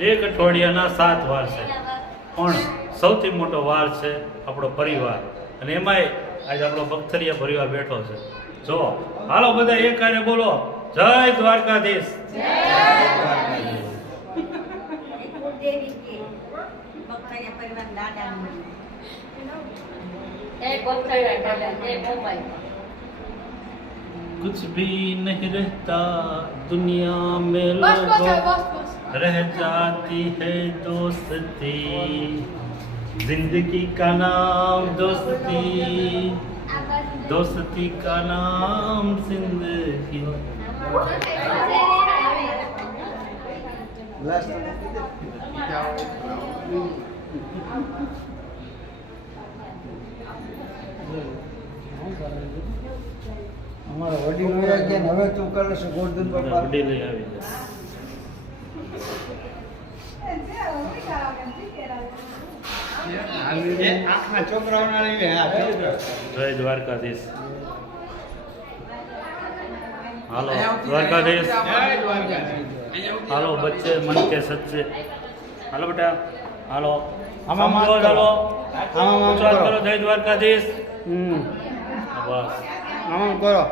એક અઠવાડિયાના 7 વાર છે, પણ સૌથી મોટો વાર છે આપણો પરિવાર, અને એમાંય આજે આપણો બખ્તરિયા પરિવાર બેઠો છે. જો હાલો બધા એક કારે બોલો, જય દ્વારકાધીશ. कुछ भी नहीं रहता दुनिया में लोगों, रह जाती है दोस्ती, जिंदगी का नाम दोस्ती, दोस्ती का नाम जिंदगी. અમારા વડીલો ગયા ને હવે તું કરે છે ગોરધન બાપા વડીલ આવી જાય આખા છોકરાઓના લઈને જય દ્વારકાધીશ. હાલો દ્વારકાધીશ. હાલો બચ્ચે મન કે સચ્ચે. હાલો બેટા હાલો આમાં સમજો, ચાલો આમાં ઉચ્ચાર કરો. કરો જય દ્વારકાધીશ. બસ આમ કરો.